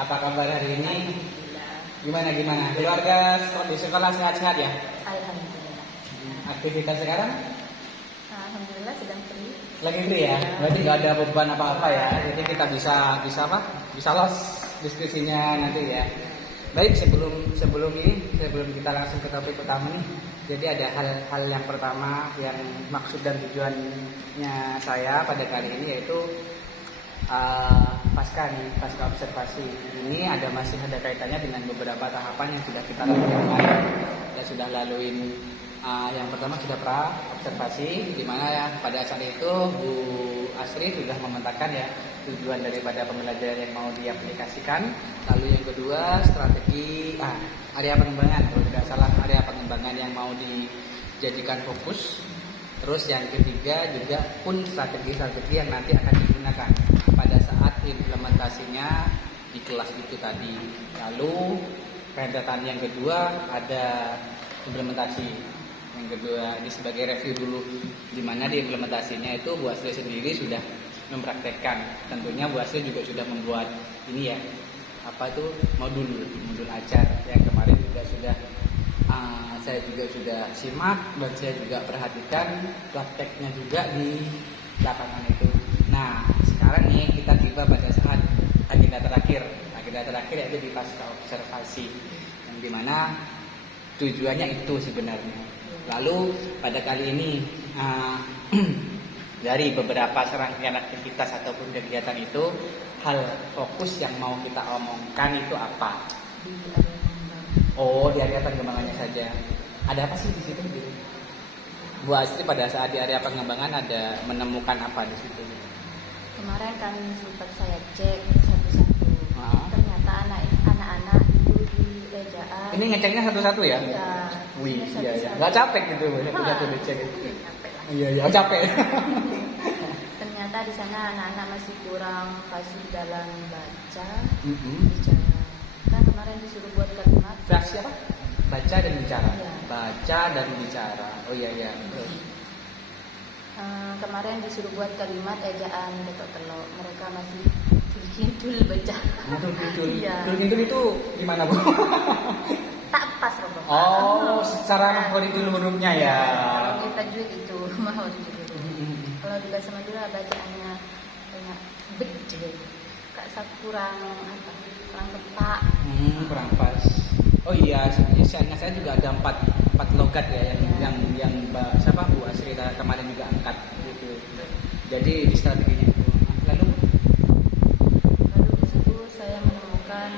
Apa kabar hari ini? Alhamdulillah. Gimana? Keluarga di sekolah sehat-sehat ya? Alhamdulillah. Aktivitas sekarang? Alhamdulillah sedang free. Lagi free ya? Berarti nggak ada beban apa-apa ya? Jadi kita bisa apa? Bisa los diskusinya nanti ya. Baik, sebelum kita langsung ke topik utama nih. Jadi ada hal yang pertama yang maksud dan tujuannya saya pada kali ini yaitu pasca observasi ini masih ada kaitannya dengan beberapa tahapan yang sudah kita lalui kemarin. Kita sudah laluin yang pertama sudah pra observasi, di mana ya pada saat itu Bu Asri sudah memetakan ya tujuan daripada pembelajaran yang mau diaplikasikan. Lalu yang kedua strategi area pengembangan, kalau tidak salah area pengembangan yang mau dijadikan fokus. Terus yang ketiga juga pun strategi yang nanti akan digunakan pada saat implementasinya di kelas itu tadi. Lalu rentetan yang kedua ada implementasi. Yang kedua ini sebagai review dulu, di mana di implementasinya itu Bu Asri sendiri sudah mempraktekkan. Tentunya Bu Asri juga sudah membuat ini ya, modul ajar yang kemarin juga sudah saya juga sudah simak dan saya juga perhatikan prakteknya juga di lapangan itu. Nah sekarang nih kita tiba pada saat agenda terakhir yaitu di pasca observasi, yang dimana tujuannya itu sebenarnya. Lalu pada kali ini dari beberapa serangkaian aktivitas ataupun kegiatan itu, hal fokus yang mau kita omongkan itu apa? Di area pengembangannya saja. Ada apa sih di situ? Bu Asri pada saat di area pengembangan ada menemukan apa di situ? Kemarin kan sempat saya cek satu-satu. Ternyata anak-anak itu di ejaan. Ini ngeceknya satu-satu ya? Iya. Wih, iya. Nggak capek gitu satu-satu dicek. Capek lah. Iya, capek. Ternyata di sana anak-anak masih kurang fasih dalam baca, bicara. Kan kemarin disuruh buat kalimat. Fraksi apa? Baca dan bicara. Iya. Baca dan bicara. Oh iya. Kemarin disuruh buat kalimat ejaan betok telok. Mereka masih kintul baca. Iya. Kintul itu gimana Bu? Tak pas Robo. Secara makhluk hurufnya ya. Kalau kita tajwid itu mahal gitu. Kalau di bahasa Madura bacaannya banyak bede. Kak kurang tepat. Kurang pas. Oh iya, saya juga ada 4 logat ya yang Bu Asri kemarin juga angkat gitu. Jadi di strateginya itu. Lalu di situ saya menemukan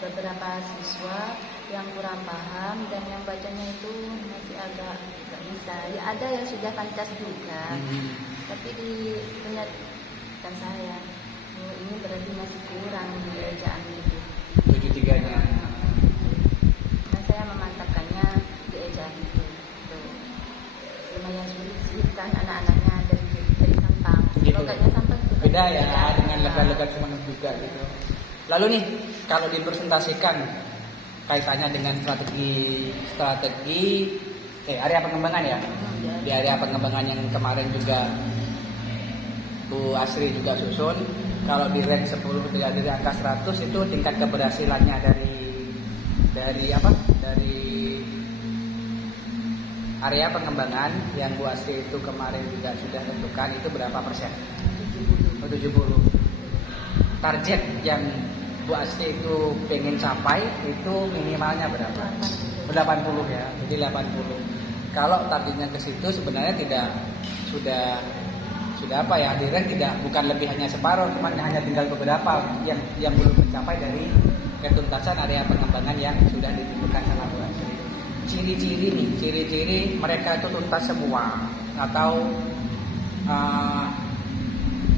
beberapa siswa yang kurang paham dan yang bacanya itu masih agak nggak bisa. Ya ada yang sudah pancas juga, tapi dilihatkan saya, ini berarti masih kurang di ejaan itu. 73-nya. Nah saya memantapkannya di ejaan itu. Lumayan sulit kan anak-anaknya dari Sampang. Gitu. Logatnya Sampang itu Beda ya dengan logat-logat Sumeneb juga gitu. Lalu nih kalau dipresentasikan kaitannya dengan strategi area pengembangan ya. Di area pengembangan yang kemarin juga Bu Asri juga susun, kalau di rank 10 dari angka 100 itu tingkat keberhasilannya dari area pengembangan yang Bu Asri itu kemarin juga sudah tentukan itu berapa persen? 70. Target yang Bu Asri itu pengen capai itu minimalnya berapa? 80 ya. Jadi 80. Kalau targetnya ke situ sebenarnya sudah di rank bukan lebih hanya separuh, cuman hanya tinggal beberapa yang belum mencapai dari ketuntasan area pengembangan yang sudah ditentukan sama Bu Asri. Ciri-ciri mereka itu tuntas semua atau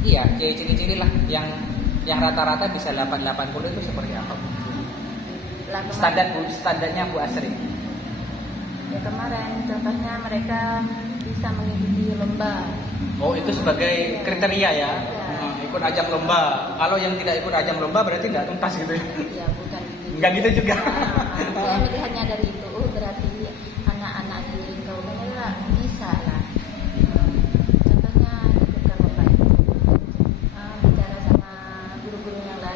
ciri-ciri lah yang rata-rata bisa 80 itu seperti apa Bu? Standarnya Bu Asri. Ya kemarin contohnya mereka bisa mengikuti lomba. Itu sebagai kriteria ya. Ikut ajang lomba. Kalau yang tidak ikut ajang lomba berarti tidak tuntas gitu ya? Ya bukan. Enggak gitu juga. Saya melihatnya dari itu, berarti anak-anak di lingkungannya bisa lah. Contohnya ikutkan lomba itu, bicara sama guru-guru yang lain.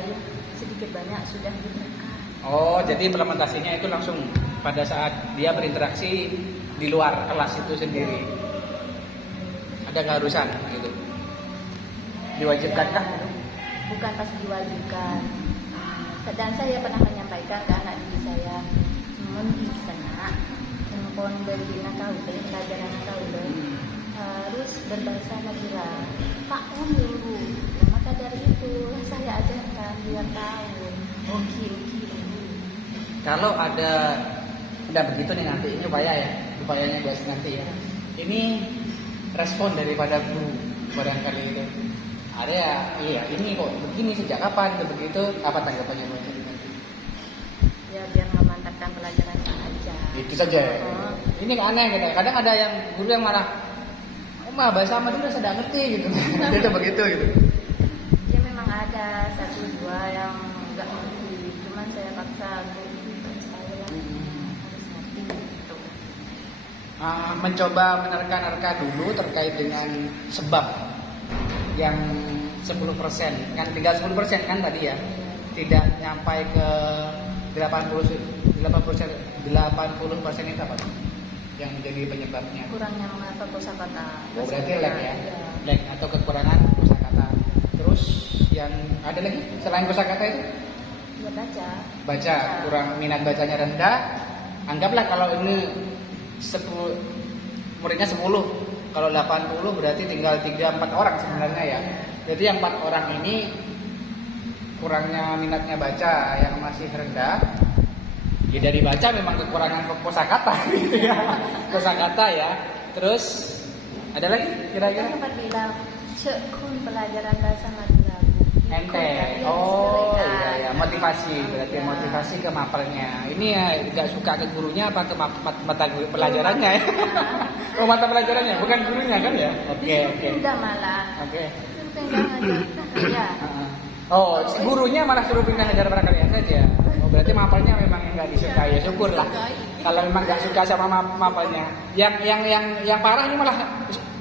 banyak sudah ditekan. Oh, jadi implementasinya itu langsung pada saat dia berinteraksi di luar kelas itu sendiri. Ada keharusan gitu. Diwajibkan kah? Bukan pas diwajibkan. Dan saya pernah menyampaikan ke anak didik saya, mun bisa nak, pun beri nakaude, pelajaran nakaude, harus berbahasa Madura. Pak dulu. Nah, maka dari itu saya ajarkan 2 tahun. Oke. Kalau ada udah begitu nih nanti ini upayanya buat nanti ya. Ini respon daripada guru barangkali itu. Ada ya, iya ini kok begini sejak kapan begitu? Apa tanggapannya buat nanti? Ya biar memantapkan pelajaran saja. Itu saja. Ini aneh gitu. Kadang ada yang guru yang malah, bahasa Madura sudah ngerti gitu. Itu begitu gitu. Ya memang ada 1-2 yang nggak ngerti. Cuman saya paksa supaya harus ngerti gitu. Mencoba menerka-nerka dulu terkait dengan sebab yang 10% kan, tinggal 10% kan tadi ya, tidak nyampai ke 80% itu apa yang menjadi penyebabnya? Kurangnya menghafal kosakata. Oh, berarti lag ya, lag atau kekurangan kosakata. Terus yang ada lagi selain kosakata itu? Ya Baca, kurang minat bacanya rendah. Anggaplah kalau ini 10 muridnya 10, kalau 80 berarti tinggal 3-4 orang sebenarnya ya. Jadi yang 4 orang ini kurangnya minatnya baca yang masih rendah. Ya dari baca memang kekurangan kosakata gitu ya. Kosakata ya. Terus ada lagi kira-kira? Kan sempat bilang, cekun pelajaran bahasa Madura. Enteng. Oh iya ya, motivasi berarti motivasi ke mapelnya. Ini ya nggak suka ke gurunya apa ke mata pelajarannya ya? Oh mata pelajarannya, bukan gurunya kan ya? Oke. Udah malah. Oke. Ya. Oh, gurunya malah suruh pindah ngajar prakarya saja. Oh, berarti mapelnya memang nggak disukai. Ya syukurlah. Kalau memang nggak suka sama mapelnya, yang parah ini malah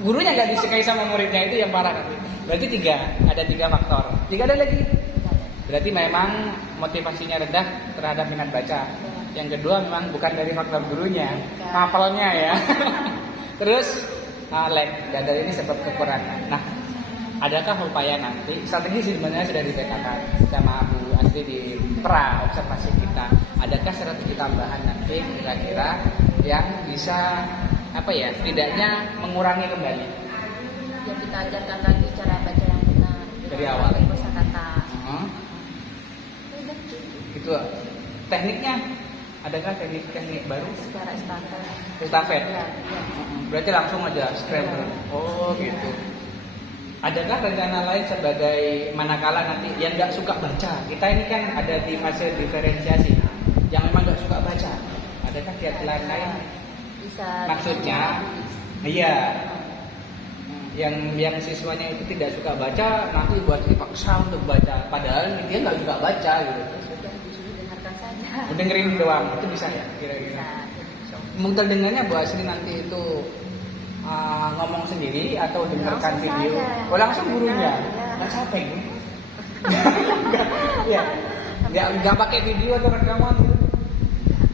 gurunya nggak disukai sama muridnya, itu yang parah nanti. Berarti ada 3 faktor. 3 ada lagi. Berarti memang motivasinya rendah terhadap minat baca. Yang kedua memang bukan dari faktor gurunya, mapelnya ya. Terus lag, dan dari ini sebab kekurangan. Nah, adakah upaya nanti? Strategi sebenarnya sudah dipetakan sama Bu Asri di pra observasi kita. Adakah strategi tambahan nanti kira-kira yang bisa setidaknya mengurangi kembali? Ya kita ajarkan lagi cara baca yang benar dari awal. Kosakata. Itu tekniknya. Adakah teknik baru? Secara Estafet. Ya. Berarti langsung aja scramble. Oh gitu. Adakah rencana lain sebagai manakala nanti yang nggak suka baca? Kita ini kan ada di fase diferensiasi. Yang memang nggak suka baca. Adakah kiat-kiat lain? Bisa. Maksudnya, iya. Yang siswanya itu tidak suka baca, nanti buat dipaksa untuk baca. Padahal dia nggak suka baca gitu. Sudah dengarkan saja. Dengerin doang, itu bisa ya kira-kira. Mungkin dengarnya Bu Asri nanti itu ngomong sendiri atau dengarkan langsung video? Saya. Langsung gurunya. Nggak capek nih? Ya, nggak pakai video atau rekaman gitu?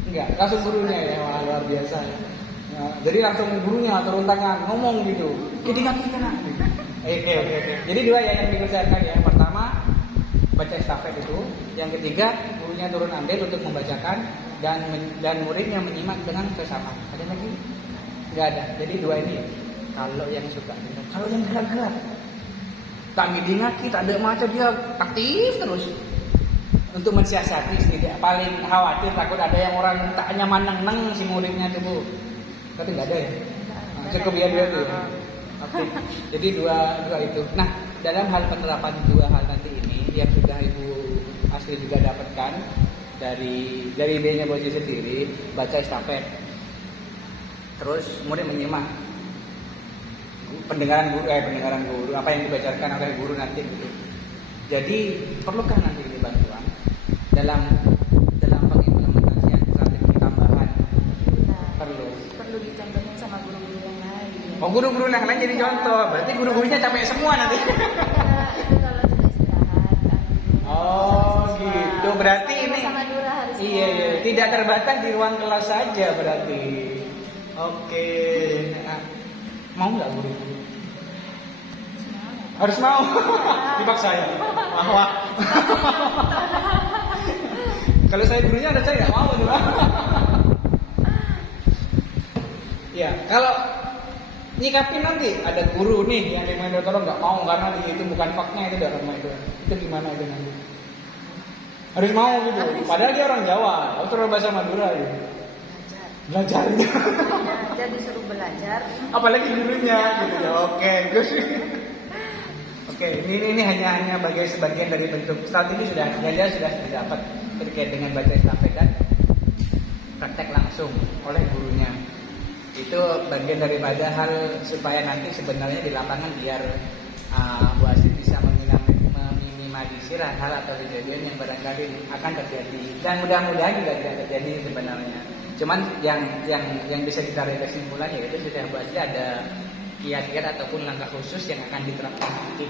Enggak, langsung gurunya ya. Wah, luar biasa. Nah, jadi langsung gurunya turun tangan ngomong gitu. Kita. Oke. Jadi 2 yang dikerjakan ya. Pertama baca estafet itu. Yang ketiga gurunya turun andil untuk membacakan dan muridnya menyimak dengan sesama. Ada lagi? Nggak ada. Jadi 2 ini ya. Kalau yang suka, kalau yang gerak-gerak, tak ngidingaki, tak ada macam dia aktif terus. Untuk mensiasati tidak paling khawatir takut ada yang orang tak nyaman neng si muridnya tuh Bu. Tapi nggak ada ya. Cukup ya 2 itu. Oke. Jadi 2 itu. Nah, dalam hal penerapan 2 hal nanti ini yang sudah Ibu Asri juga dapatkan dari idenya Bu Asri sendiri, baca estafet. Terus murid menyimak pendengaran guru apa yang dibacakan oleh guru nanti gitu. Jadi perlukah nanti ini bantuan dalam pengimplementasian strategi tambahan? Perlu dicontohin sama guru-guru yang lain. Oh, guru-guru yang lain jadi contoh. Berarti guru-gurunya capek semua nanti. Ya, itu kalau sudah istirahat kan. Oh gitu. Oh berarti ini Bahasa Madura harus. iya, tidak terbatas di ruang kelas saja berarti. Oke. Nah, mau nggak guru? Harus mau. Dipaksa ya. Wah. Kalau saya gurunya ada saya nggak mau tuh. Ya, kalau nyikapin nanti ada guru nih yang dimana kalau nggak mau karena itu bukan faknya itu dalam itu gimana itu nanti? Harus mau gitu. Padahal dia orang Jawa, atau bahasa Madura gitu. Belajarnya. Jadi disuruh belajar. Apalagi gurunya gitu ya. Oke, Gus. Oke, ini hanya sebagian dari bentuk strategi sudah didapat terkait dengan baca estafet dan praktek langsung oleh gurunya. Itu bagian daripada hal supaya nanti sebenarnya di lapangan biar Bu Asri bisa meminimalisir hal atau kejadian yang barangkali akan terjadi dan mudah-mudahan juga tidak terjadi sebenarnya. Cuman yang bisa kita lihat kesimpulannya yaitu sudah Bu Asri ada kiat-kiat ataupun langkah khusus yang akan diterapkan nanti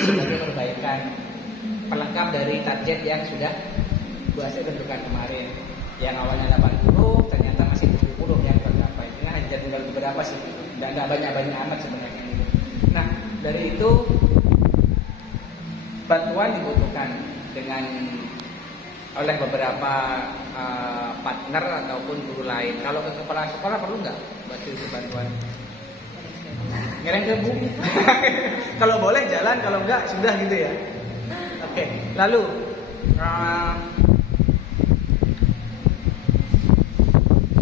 sebagai perbaikan pelengkap dari target yang sudah Bu Asri tentukan kemarin. Yang awalnya 80 ternyata masih 70 yang tercapai. Ini hanya tinggal beberapa sih, nggak banyak amat sebenarnya. Nah dari itu bantuan dibutuhkan oleh beberapa partner ataupun guru lain. Kalau ke kepala sekolah perlu nggak buat itu bantuan? Ngereng debu. Kalau boleh jalan, kalau enggak sudah gitu ya. Oke. Lalu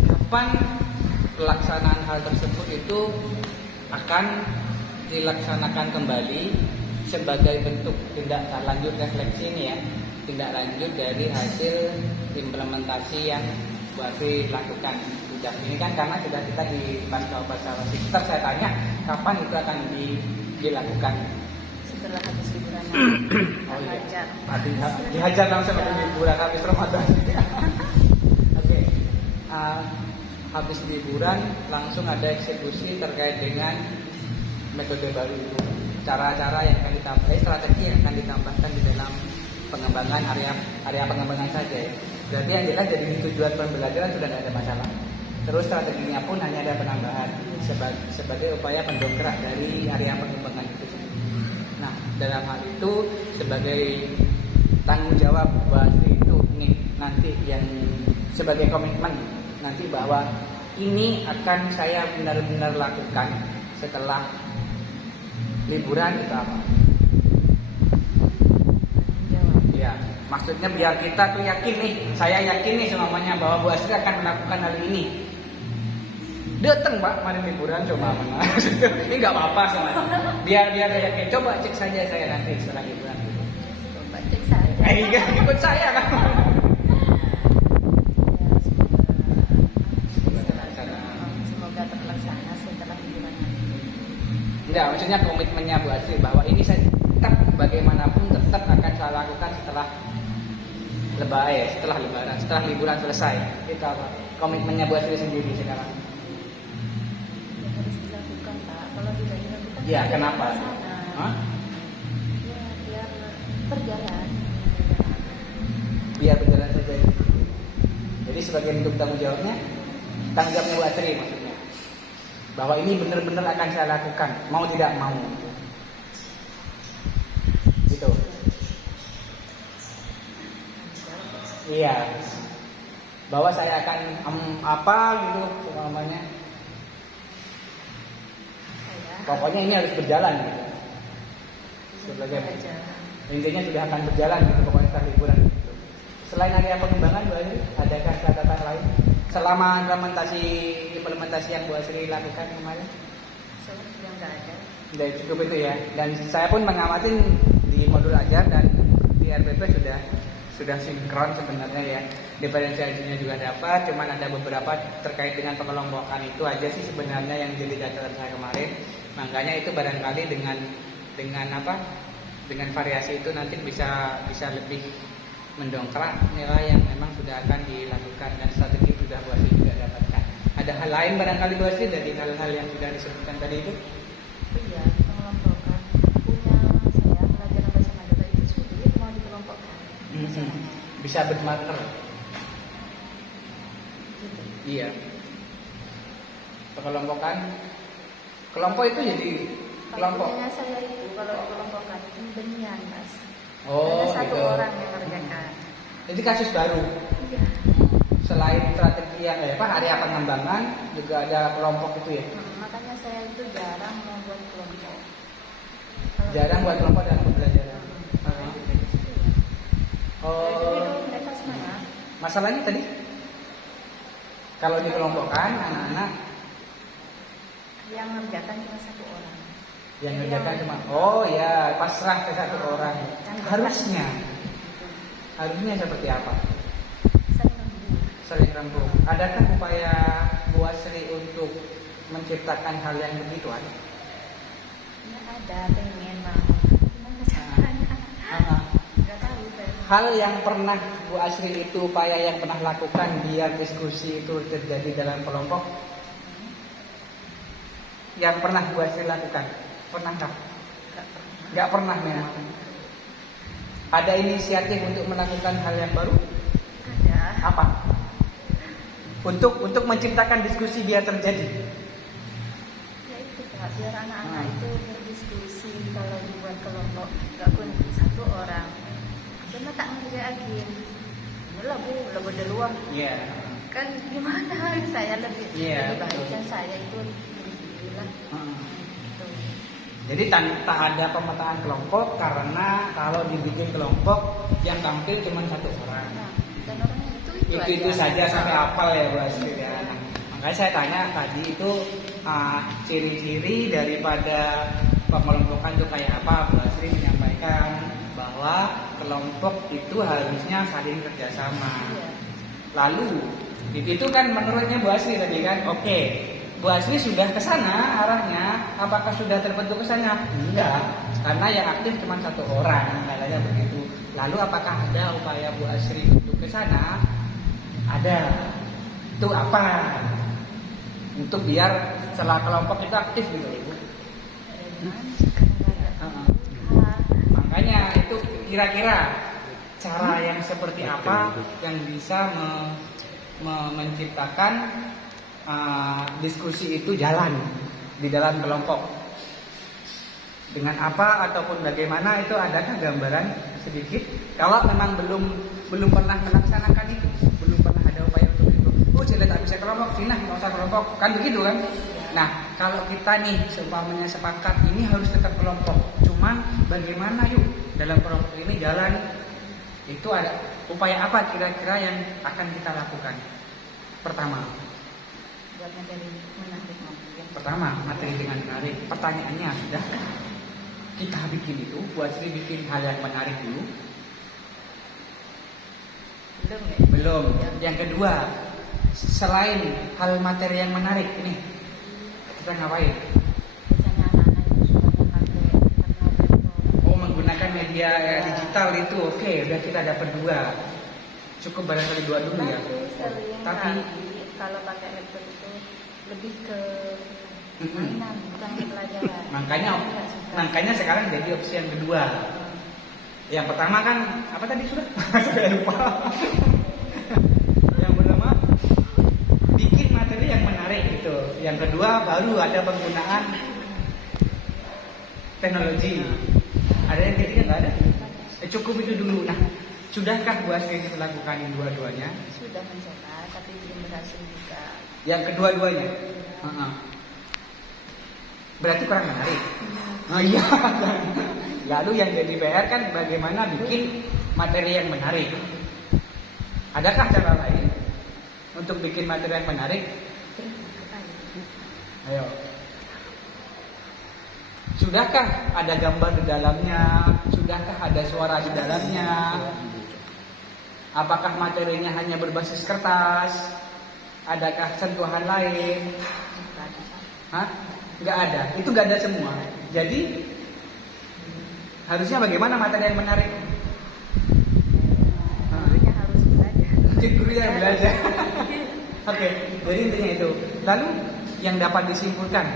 kapan pelaksanaan hal tersebut itu akan dilaksanakan kembali sebagai bentuk tindak lanjut refleksi ini ya, tindak lanjut dari hasil implementasi yang Bu Asri lakukan. Ini kan karena sudah kita di pasca evaluasi. Setelah saya tanya kapan itu akan dilakukan? Setelah habis liburan. Oh iya. Dihajar langsung habis liburan habis Ramadan. Oke. Habis liburan langsung ada eksekusi terkait dengan metode baru itu, cara-cara yang akan ditambahkan, strategi yang akan ditambahkan di dalam pengembangan area pengembangan saja. Berarti yang jelas jadi tujuan pembelajaran sudah tidak ada masalah. Terus strateginya pun hanya ada penambahan sebagai upaya pendongkrak dari area pengembangan itu. Nah dalam hal itu sebagai tanggung jawab Bu Asri itu nih nanti yang sebagai komitmen nanti bahwa ini akan saya benar-benar lakukan setelah liburan itu apa? Ya, maksudnya biar kita tuh yakin nih, saya yakin nih semuanya bahwa Bu Asri akan melakukan hal ini. Dateng Pak, kemarin liburan cuma mana? Ini nggak apa-apa semuanya. Biar dia yakin. Coba cek saja saya nanti setelah liburan. Coba cek saya. Iya, ikut saya kan. Semoga terlaksana setelah liburan. Tidak, maksudnya komitmennya Bu Asri bahwa ini saya tetap bagaimanapun tetap akan saya lakukan setelah lebaran, setelah liburan selesai. Itu apa? Komitmennya Bu Asri sendiri sekarang. Ya, harus dilakukan Pak. Kalau tidak dilakukan. Ya, kenapa? Hah? Ya, biar berjalan. Biar berjalan saja. Jadi sebagai bentuk tanggung jawabnya Bu Asri maksudnya. Bahwa ini benar-benar akan saya lakukan, mau tidak mau. Gitu. Iya. Bahwa saya akan apa gitu namanya. Pokoknya ini harus berjalan gitu. Sebagai intinya sudah akan berjalan gitu pokoknya setelah liburan gitu. Selain area pengembangan Bu Asri, adakah catatan lain selama implementasi yang Bu Asri lakukan kemarin? Sudah enggak ada. Sudah cukup itu ya. Dan saya pun mengamati di modul ajar dan di RPP sudah sinkron sebenarnya ya. Diferensiasinya juga dapat, cuman ada beberapa terkait dengan pengelompokan itu aja sih sebenarnya yang jadi catatan saya kemarin. Makanya itu barangkali dengan variasi itu nanti bisa lebih mendongkrak nilai yang memang sudah akan dilakukan dan strategi sudah Bu Asri juga dapatkan. Ada hal lain barangkali Bu Asri dari hal-hal yang sudah disebutkan tadi itu? Iya, pengelompokan punya saya pelajaran bahasa Madura itu sulit mau dikelompokkan. bisa bermarker. Gitu. Iya. Pengelompokan. Kelompok itu jadi kelompok. Pastinya saya itu kalau dikelompokkan itu demian, Mas. Oh, Ada satu gitu. orang yang mengerjakan. Ini kasus baru. Iya. Selain strategi yang area pengembangan, juga ada kelompok itu ya. Makanya saya itu jarang membuat kelompok. Jarang buat kelompok dalam pembelajaran. Oh, Mereka semangat. masalahnya tadi kalau dikelompokkan anak-anak Yang mengerjakan cuma satu orang. yang Jadi ngerjakan cuma oh ya pasrah ke satu orang. Kan Harusnya seperti apa? Saling memberi. Saling rembuk. Adakah upaya Bu Asri untuk menciptakan hal yang begituan? Ya ada, pengen mau. Gimana caranya? Nggak tahu saya. Hal yang pernah Bu Asri itu upaya yang pernah lakukan biar diskusi itu terjadi dalam kelompok, yang pernah Bu Asri lakukan, pernahkah? Nggak pernah memang. Ada inisiatif untuk melakukan hal yang baru? Ada. Apa? Untuk menciptakan diskusi biar terjadi. Ya itu Kak, biar anak-anak itu berdiskusi kalau dibuat kelompok nggak pun satu orang. Cuma tak mengerjakan. Lah Bu, lebih dari luar. Iya. Kan gimana saya lebih Iya, lebih baik betul. kan saya itu bilang gitu. Jadi tanpa ada pemetaan kelompok karena kalau dibikin kelompok yang tampil cuma satu orang. Nah, dan orangnya Itu saja sampai hafal ya Bu Asri ya. Nah, makanya saya tanya tadi itu ciri-ciri daripada pengelompokan itu kayak apa. Bu Asri menyampaikan bahwa kelompok itu harusnya saling kerjasama. Iya. Lalu itu kan menurutnya Bu Asri tadi kan, oke, Bu Asri sudah ke sana arahnya, apakah sudah terbentuk ke sana? Enggak, karena yang aktif cuma satu orang, katanya begitu. Lalu apakah ada upaya Bu Asri untuk ke sana? Ada. Itu apa? Untuk biar setelah kelompok itu aktif gitu Ibu. Makanya itu kira-kira cara yang seperti apa yang bisa menciptakan diskusi itu jalan di dalam kelompok. Dengan apa ataupun bagaimana itu adakah gambaran sedikit? Kalau memang belum pernah melaksanakan itu, belum pernah ada upaya untuk itu. Oh, saya tak bisa kelompok, sini nggak usah kelompok, kan begitu kan? Nah, kalau kita nih seumpamanya sepakat ini harus tetap kelompok. Cuman bagaimana yuk dalam kelompok ini jalan? Itu ada upaya apa kira-kira yang akan kita lakukan? Pertama, Buat materi menarik mungkin. Pertama, materi dengan menarik. Pertanyaannya sudah kita bikin itu, Bu Asri bikin hal yang menarik dulu? Belum ya? Belum. Yang kedua, selain hal materi yang menarik ini, kita ngapain? Biasanya anak-anak itu sukanya pakai laptop. Oh, menggunakan media digital itu, oke, udah kita dapat dua. Cukup barangkali dua dulu ya. Tapi kalau pakai laptop itu lebih ke mainan, bukan ke pelajaran. Makanya sekarang jadi opsi yang kedua. Yang pertama kan apa tadi sudah? Sudah lupa. Yang pertama bikin materi yang menarik gitu. Yang kedua baru ada penggunaan teknologi. Ada yang ketiga nggak ada? Cukup itu dulu. Nah, sudahkah Bu Asri melakukan dua-duanya? Sudah mencoba, tapi belum berhasil juga. Yang kedua-duanya? Berarti kurang menarik. Oh iya. Lalu yang jadi PR kan bagaimana bikin materi yang menarik. Adakah cara lain untuk bikin materi yang menarik? Ayo. Sudahkah ada gambar di dalamnya? Sudahkah ada suara di dalamnya? Apakah materinya hanya berbasis kertas? Adakah sentuhan lain? Hah? Nggak ada. Itu nggak ada semua. Jadi harusnya bagaimana materi yang menarik? Gurunya harus belajar. Gurunya yang belajar. Oke, jadi intinya itu. Lalu yang dapat disimpulkan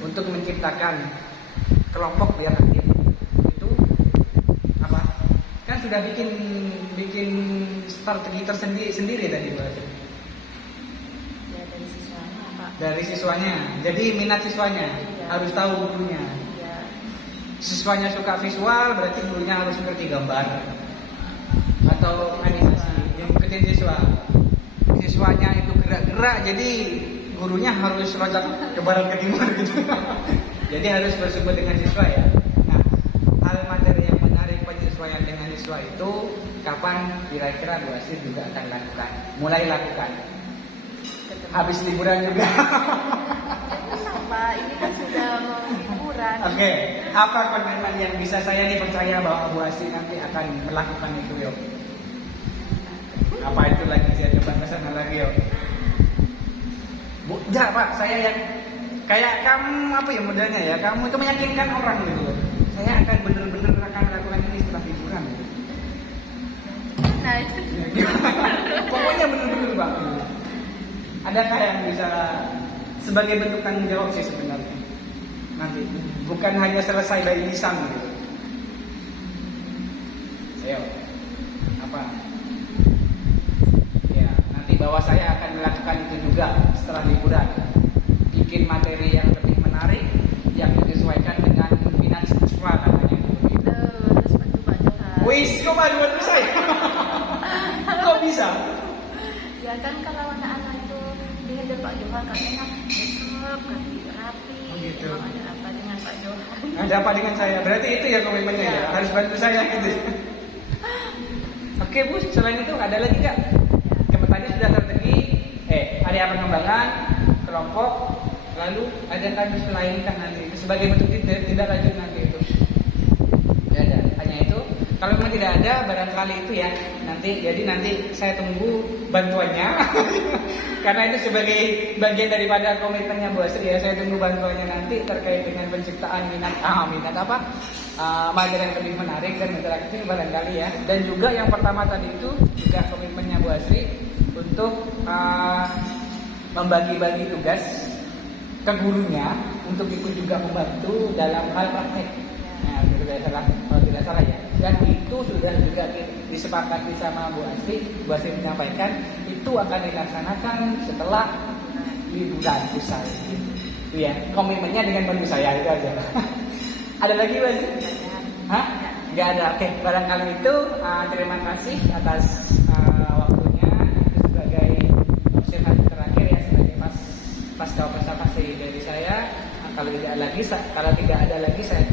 untuk menciptakan kelompok biar aktif itu apa? Kan sudah bikin strategi tersendiri tadi Bu Asri. Ya dari siswanya Pak. Dari siswanya. Jadi minat siswanya Iya. harus tahu gurunya. Ya. Siswanya suka visual, berarti gurunya harus ngerti gambar atau animasi. Yang ikutin siswa. Siswanya itu gerak-gerak, jadi gurunya harus loncat ke barat ke timur gitu. Jadi harus bersumber dengan siswa ya. Nah, hal materi yang menarik penyesuaian dengan siswa itu kapan kira-kira Bu Asri juga akan lakukan? Mulai lakukan. Ketemu. Habis liburan juga. Kenapa? Ini kan sudah mau liburan. Oke, apa komitmen yang bisa saya dipercaya bahwa Bu Asri nanti akan melakukan itu yuk? Apa itu lagi saya coba ke sana lagi yuk? Bu, enggak Pak, saya yang kayak kamu apa ya modelnya ya? Kamu itu meyakinkan orang gitu loh. Saya akan bener-bener akan melakukan ini setelah liburan. Gitu. Nah itu. Pokoknya bener-bener Pak. Adakah yang bisa sebagai bentuk tanggung jawab sih sebenarnya? Nanti bukan hanya selesai by lisan gitu. Ayo, apa? Ya, nanti bahwa saya akan melakukan itu juga setelah liburan. Bikin materi yang lebih menarik, yang disesuaikan dengan minat siswa katanya. Terus bantu Pak Johan. Wis, kok bantu saya? Kok bisa? Ya kan kalau anak-anak itu dengan Pak Johan kan enak, besok, rapi. Oh, gitu. Emang ada apa dengan Pak Johan? Ada apa dengan saya? Berarti itu ya komitmennya ya, harus bantu saya gitu. Oke Bu, selain itu ada lagi nggak? Tadi sudah strategi, area pengembangan, kelompok, lalu ada kan selain kan nanti itu sebagai bentuk tidak lanjut nanti itu. Tidak ada, hanya itu. Kalau memang tidak ada, barangkali itu ya nanti saya tunggu bantuannya. Karena itu sebagai bagian daripada komitmennya Bu Asri ya, saya tunggu bantuannya nanti terkait dengan penciptaan minat apa? Materi yang lebih menarik dan interaktif barangkali ya. Dan juga yang pertama tadi itu juga komitmennya Bu Asri untuk membagi-bagi tugas ke gurunya untuk ikut juga membantu dalam hal praktek. Nah, kalau tidak salah ya. Dan itu sudah juga disepakati sama Bu Asri. Bu Asri menyampaikan itu akan dilaksanakan setelah liburan usai. Itu ya, komitmennya dengan bantu saya itu aja. Ada lagi Bu Asri? Hah? Nggak ada. Oke, barangkali itu terima kasih atas waktunya. Itu sebagai observasi terakhir ya, sebagai pasca observasi dari saya. Kalau tidak ada lagi saya